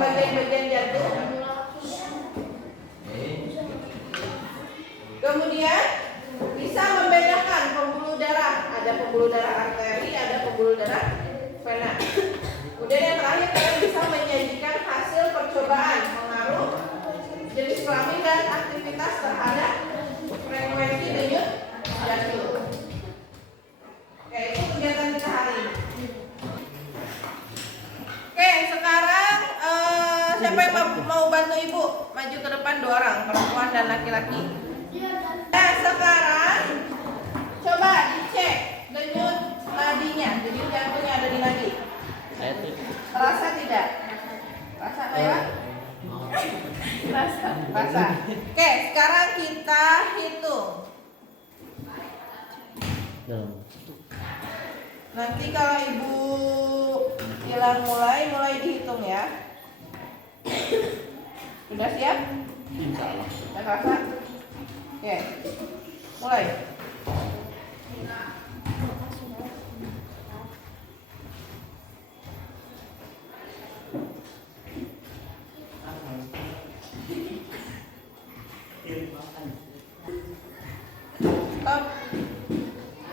bagian-bagian jantung. Kemudian bisa membedakan pembuluh darah. Ada pembuluh darah arteri, ada pembuluh darah vena. Kemudian yang terakhir, kalian bisa menyajikan hasil percobaan pengaruh jenis kelamin dan aktivitas terhadap frekuensi denyut jantung. Oke, itu kegiatan kita hari ini. Oke, sekarang siapa yang mau bantu ibu? Maju ke depan 2 orang, perempuan dan laki-laki. Nah, sekarang coba dicek denyut nadinya, denyut jantungnya ada di nadi. Terasa tidak? Rasa lewat? Rasa. Oke, sekarang kita hitung. Nanti kalau ibu bilang mulai dihitung ya. Sudah siap? Sudah kerasa? Oke, mulai. Stop.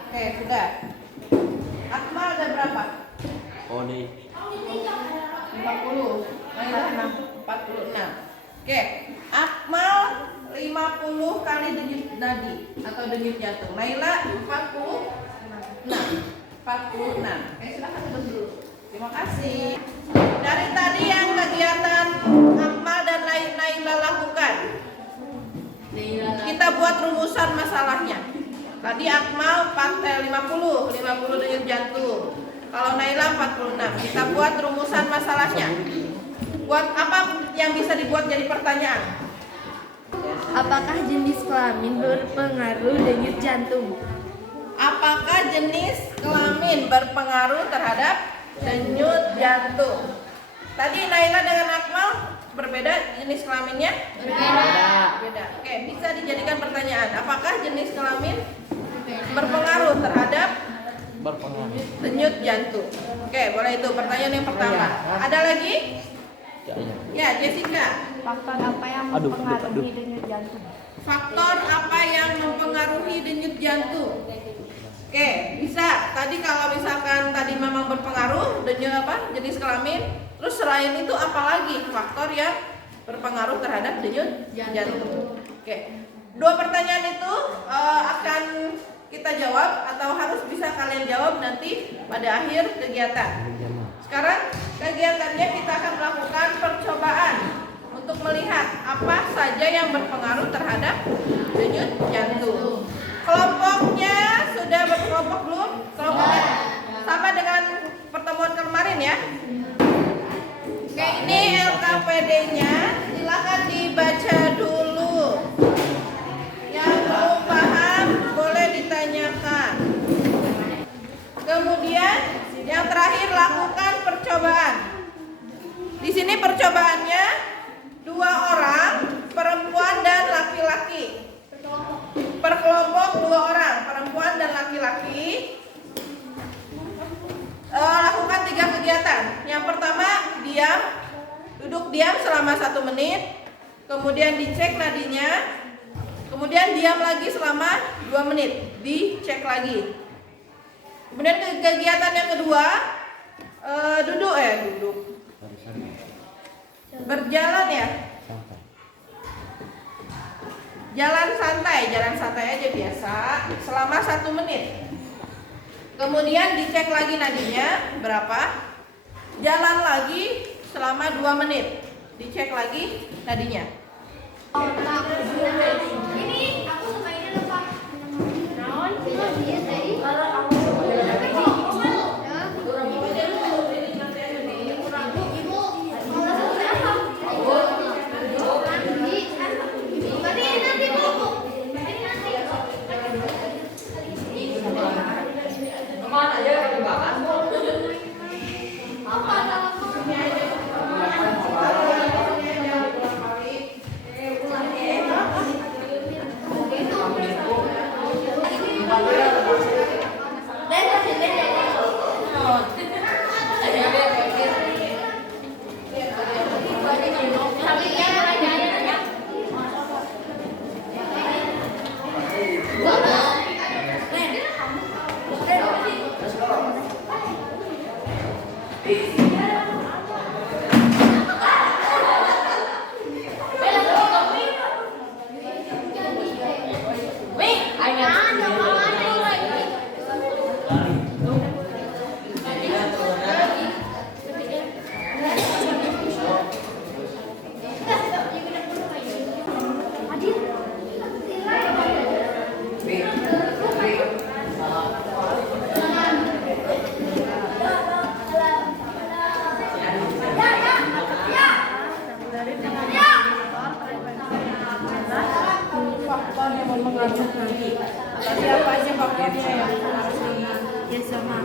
Oke, sudah. Akmal ada berapa? Oh nih 50. Naila 46. Oke, Akmal 50 kali denyut nadi atau denyut jantung. Naila 46. Oke, silakan duduk dulu. Terima kasih. Dari tadi yang kegiatan Akmal dan Naila lakukan, kita buat rumusan masalahnya. Tadi Akmal 50 denyut jantung. Kalau Naila 46. Kita buat rumusan masalahnya. Buat apa yang bisa dibuat jadi pertanyaan? Apakah jenis kelamin berpengaruh denyut jantung? Apakah jenis kelamin berpengaruh terhadap denyut jantung? Tadi Naila dengan Akmal berbeda jenis kelaminnya? Berbeda. Oke, bisa dijadikan pertanyaan. Apakah jenis kelamin berpengaruh terhadap denyut jantung? Oke, boleh itu pertanyaan yang pertama. Ada lagi? Ya, Jessica. Faktor apa yang mempengaruhi denyut jantung? Faktor apa yang mempengaruhi denyut jantung? Oke, bisa. Tadi kalau misalkan tadi memang berpengaruh denyut jenis kelamin, terus selain itu apa lagi faktor yang berpengaruh terhadap denyut jantung? Oke, 2 pertanyaan itu akan kita jawab atau harus bisa kalian jawab nanti pada akhir kegiatan. Sekarang kegiatannya kita akan melakukan percobaan untuk melihat apa saja yang berpengaruh terhadap denyut jantung. Kelompoknya sudah berkelompok belum? Kelompoknya sama dengan pertemuan kemarin ya. Oke, ini LKPD-nya. Silakan dibaca dulu. Yang belum paham boleh ditanyakan. Kemudian yang terakhir lakukan percobaan. Di sini percobaannya 2 orang, perempuan dan laki-laki. Per kelompok 2 orang, perempuan dan laki-laki. Lakukan 3 kegiatan. Yang pertama, diam, duduk diam selama 1 menit. Kemudian dicek nadinya. Kemudian diam lagi selama 2 menit, dicek lagi. Kemudian kegiatan yang kedua, duduk. Berjalan ya. Jalan santai aja biasa selama 1 menit. Kemudian dicek lagi nadinya berapa. Jalan lagi selama 2 menit. Dicek lagi nadinya. Ini aku mainnya lupa. Naon? Kalau aku faktor yang mempengaruhi nanti. Siapa aja faktornya yang mempengaruhi? Ya sama.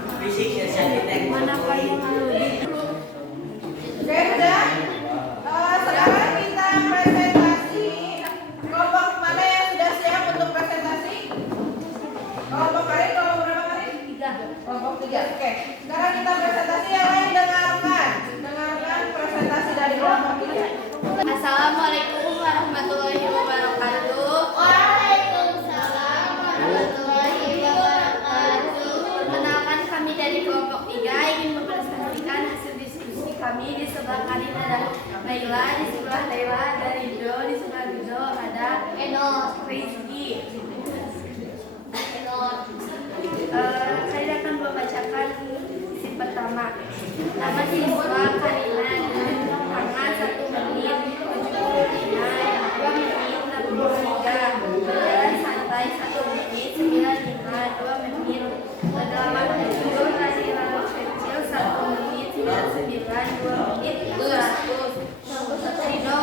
Manakah yang lebih? Oke, sudah. Sekarang kita presentasi. Kelompok mana yang sudah siap untuk presentasi? Kelompok Karin, kelompok berapa Karin? 3. Kelompok 3. Oke. Sekarang kita presentasi, yang lain dengarkan. Dengarkan presentasi dari kelompok 3. Assalamualaikum warahmatullahi wabarakatuh. Waalaikumsalam warahmatullahi wabarakatuh. Perkenalkan, kami dari kelompok 3 ingin mempresentasikan hasil diskusi kami. Di sebelah Karin ada Naila, di sebelah Naila ada Ridho, di sebelah Ridho ada Rizky. Saya akan membacakan sisi pertama. Nama siswa Karina dengan tangan 1 menit 75, 2 menit 63, berjalan santai 1 menit 95, 2 menit, berdalaman tidur dari lalu kecil 1 menit 99, 2 menit 100. Ridho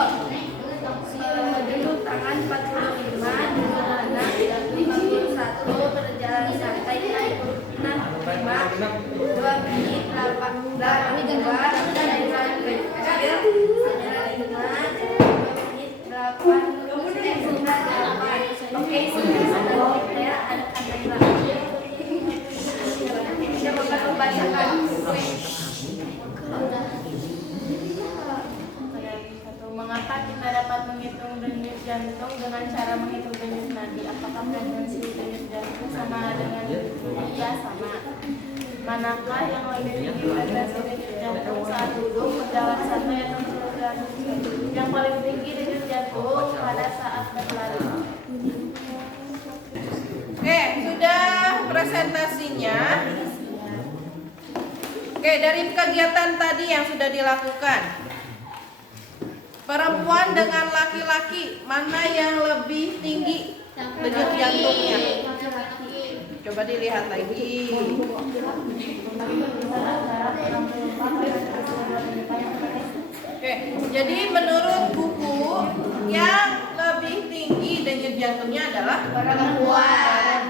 duduk tangan 45, duduk anak 51, berjalan santai 65, 2 menit 82, dari lalu kecil 95, 2 menit 98. Oke, sudah kita anak-anak lagi. Kita bakal membacakan. Mengapa kita dapat menghitung denyut jantung dengan cara menghitung denyut nadi? Apakah frekuensi denyut jantung sama dengan? Iya, sama. Manakah yang lebih tinggi frekuensi denyut jantung saat duduk, berjalan santai atau berjalan? Yang paling tinggi denyut jantung pada saat berlari. Oke, sudah presentasinya. Oke, dari kegiatan tadi yang sudah dilakukan, perempuan dengan laki-laki, mana yang lebih tinggi denyut jantungnya? Coba dilihat lagi. Oke, jadi menurut buku yang lebih tinggi denyut jantungnya adalah perempuan.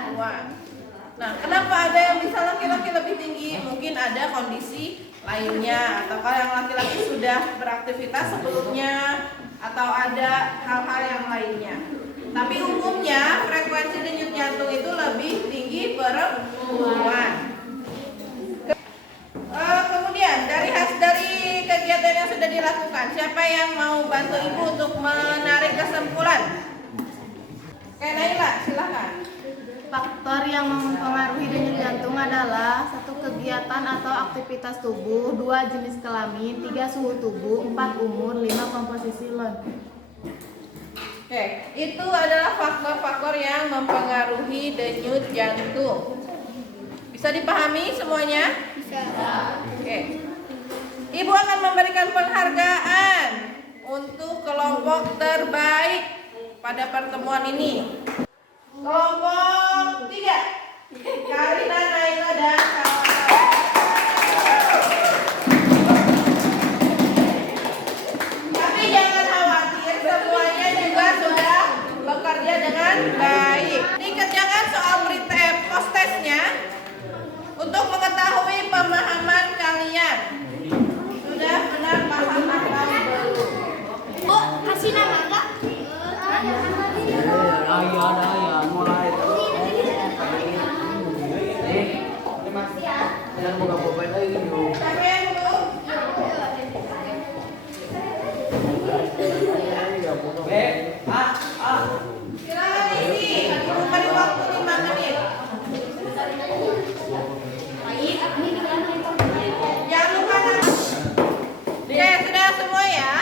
Nah, kenapa ada yang bisa laki-laki lebih tinggi? Mungkin ada kondisi lainnya, atau kalau yang laki-laki sudah beraktivitas sebelumnya, atau ada hal-hal yang lainnya. Tapi umumnya frekuensi denyut jantung itu lebih tinggi perempuan. Kemudian dari kegiatan yang sudah dilakukan, siapa yang mau bantu ibu untuk menarik kesimpulan? Oke, Naila, silakan. Faktor yang mempengaruhi denyut jantung adalah 1. Kegiatan atau aktivitas tubuh, 2. Jenis kelamin, 3. Suhu tubuh, 4. Umur, 5. Komposisi lem. Oke, itu adalah faktor-faktor yang mempengaruhi denyut jantung. Bisa dipahami semuanya? Bisa. Oke. Ibu akan memberikan penghargaan untuk kelompok terbaik pada pertemuan ini. Kelompok 3, Karina, Naila, dan kawan-kawan. Tapi jangan khawatir, semuanya juga sudah bekerja dengan baik. Dikerjakan soal post-testnya untuk mengetahui pemahaman kalian. Sudah benar paham atau belum? Bu, kasih nama enggak? Siapa yang belum? Silakan isi. Ibu beri waktu 5 menit. Jangan lupa. Oke, sudah semua ya?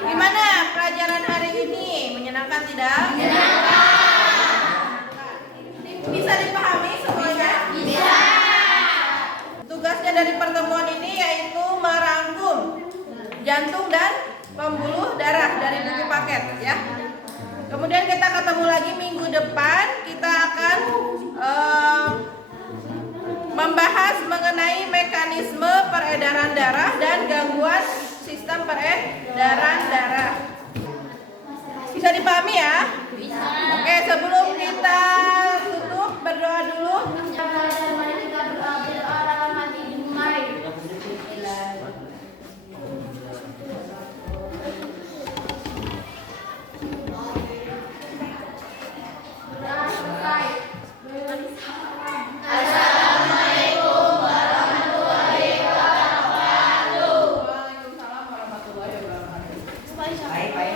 Gimana pelajaran hari ini? Menyenangkan tidak? Menyenangkan. Bisa dipahami semuanya? Bisa. jantung dan pembuluh darah dari buku paket ya. Kemudian kita ketemu lagi minggu depan, kita akan membahas mengenai mekanisme peredaran darah dan gangguan sistem peredaran darah. Bisa dipahami ya? Bisa. Oke, sebelum kita